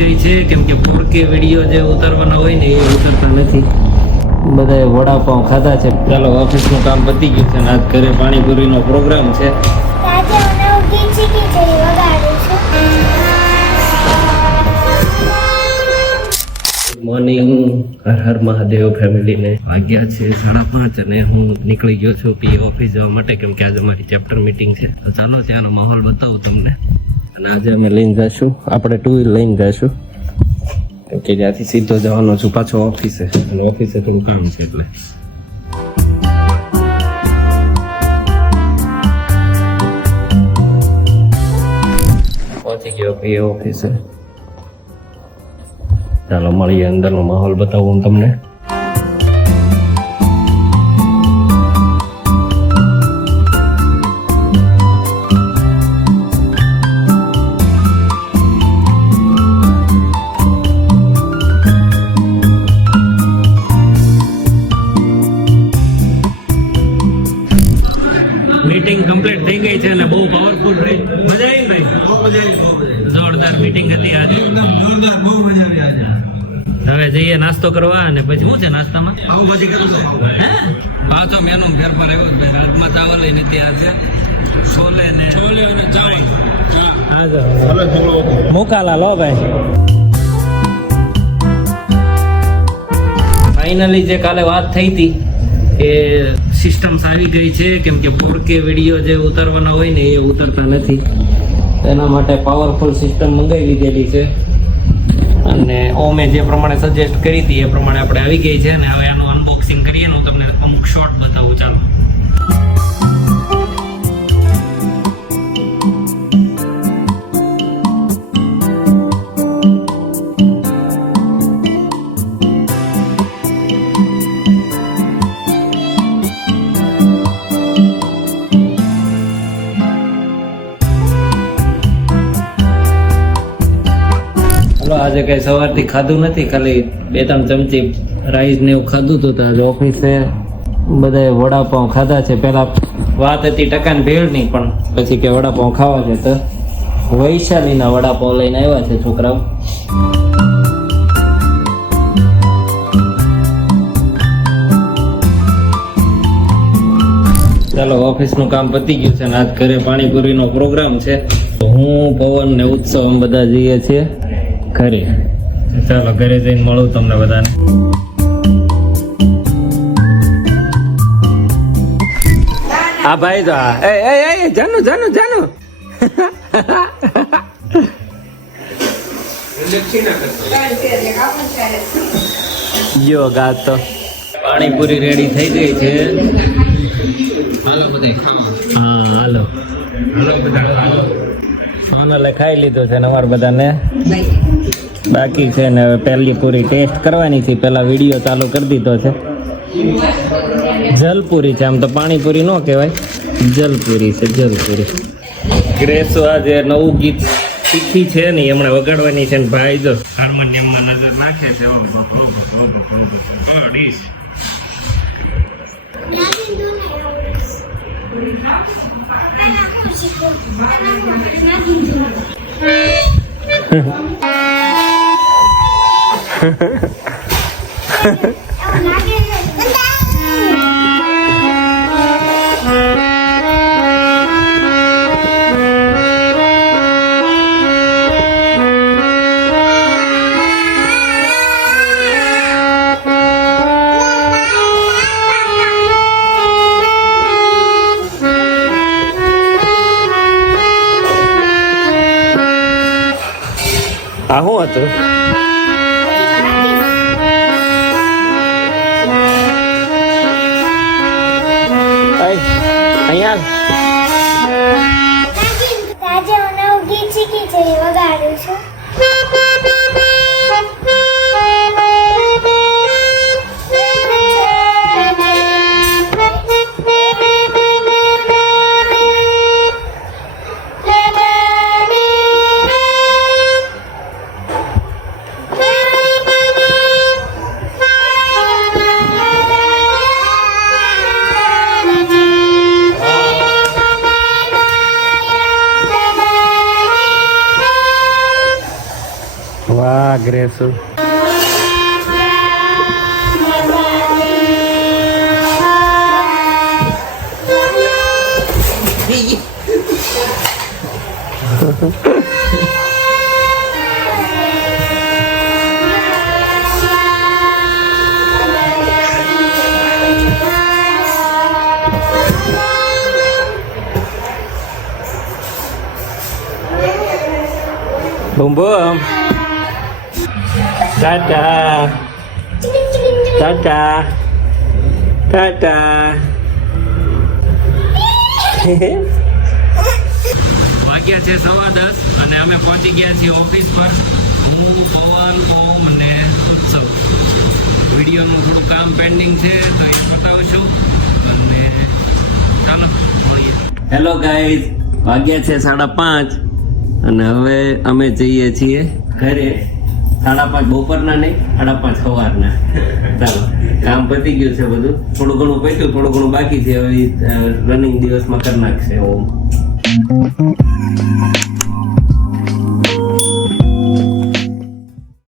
ગઈ છે કેમ કે 4K વિડીયો જે ઉતારવાના હોય ને એ ઉતરતા નથી. બધાએ વડાપાઉં ખાધા છે. ચાલો ઓફિસનું કામ પતી ગયું છે ને આજ ઘરે પાણીપુરીનો પ્રોગ્રામ છે. મોર્નિંગ. હર હર મહાદેવ ફેમિલીને વાગ્યા છે 5:30 અને હું નીકળી ગયો છું પી ઓફિસ જવા માટે કેમ કે આજે મારી ચેપ્ટર મીટિંગ છે. તો ચાલો ત્યાંનો માહોલ બતાવું તમને. અને આજે અમે લઈને જઈશું, આપણે 2 વ્હીલ લઈને જઈશું કેમ કે ત્યાંથી સીધો જવાનો છું પાછો ઓફિસે, અને ઓફિસે થોડું કામ છે એટલે. પહોંચી ગયો પી ઓફિસે. ચાલો મળીએ, અંદરનો માહોલ બતાવું હું તમને. મીટિંગ કમ્પ્લીટ થઈ ગઈ છે અને બહુ પાવરફુલ રહી. મજા આવી ભાઈ? જોરદાર મીટિંગ હતી આજે. જોરદાર, બહુ મજા આવી આજે. હવે જઈએ નાસ્તો કરવા. અને પછી શું છે નાસ્તામાં? પાવભાજી કરું. પાછો મેનુ ફેરફાર આવ્યો જ ભાઈ. રાજમાં ચાવલ નથી આજે, છોલે અને ચાવલ. હા જો મુકાલા લો ભાઈ. ફાઇનલી જે કાલે વાત થઈ હતી એ સિસ્ટમ્સ આવી ગઈ છે કેમ કે 4K વિડીયો જે ઉતારવાના હોય ને એ ઉતરતા નથી. એના માટે પાવરફુલ સિસ્ટમ મંગાવી લીધેલી છે અને મેં જે પ્રમાણે સજેસ્ટ કરી હતી એ પ્રમાણે આપણે આવી ગઈ છે. અને હવે આનું અનબોક્સિંગ કરીએ ને હું તમને અમુક શોર્ટ બતાવું. ચાલો. આજે કઈ સવારથી ખાધું નથી, ખાલી 2-3 ચમચી રાઈસ ને એવું ખાધું હતું. તો આજે ઓફિસે બધાએ વડાપાઉં ખાધા છે. પહેલા વાત હતી ટકાની ભેળની, પણ પછી કે વડાપાઉં ખાવા છે તો વૈશાલીના વડાપાઉં લઈને આવ્યા છે છોકરાઓ. ચાલો ઓફિસનું કામ પતી ગયું છે અને આજ ઘરે પાણીપુરીનો પ્રોગ્રામ છે. હું પવન ને ઉત્સવ અમે બધા જઈએ છીએ ઘરે. ચાલો ઘરે જઈને મળું તમને બધાને. હા ભાઈ તો એ જાનું જાનું જાનું જો ગાત તો પાણીપુરી રેડી થઈ ગઈ છે. હાલો બધા ખાવા. હા હાલો હાલો બધા હાલો. સોનલે ખાઈ લીધો છે ને અમારે બધાને બાકી છે ને. હવે પહેલી પૂરી ટેસ્ટ કરવાની છે. પહેલા વિડીયો ચાલુ કરી દીધો છે. જલપુરી છે, આમ તો પાણીપુરી ન કહેવાય, જલપુરી છે. જલપુરી ગ્રેસો આજે નવું ગીત શીખી છે ને એમણે વગાડવાની છે ને ભાઈ જો હાર્મોનિયમમાં નજર નાખે છે. આ શું હતું? અહીંયા આજે હું નવું ગીત શીખી છે, વગાડું છું. વાહ ગ્રેસુ. Bum bum. Dadah. Dadah. Dadah. વાગ્યા છે 10:15 અને અમે પહોંચી ગયા છીએ ઓફિસ પર. હું, પવન, ઓમ અને ઉત્સવ. વિડીયોનું થોડું કામ પેન્ડિંગ છે તો એ બતાવશું અને ચાલો મળીએ. હેલો ગાઈઝ, વાગ્યા છે 5:30 અને હવે અમે જઈએ છીએ ઘરે. 5:30 બપોરના નહીં, 5:30 સવારના. ચાલો, કામ પતી ગયું છે બધું. થોડું ઘણું પત્યું, થોડું ઘણું બાકી છે. હવે રનિંગ દિવસમાં કરી નાખશે ઓમ.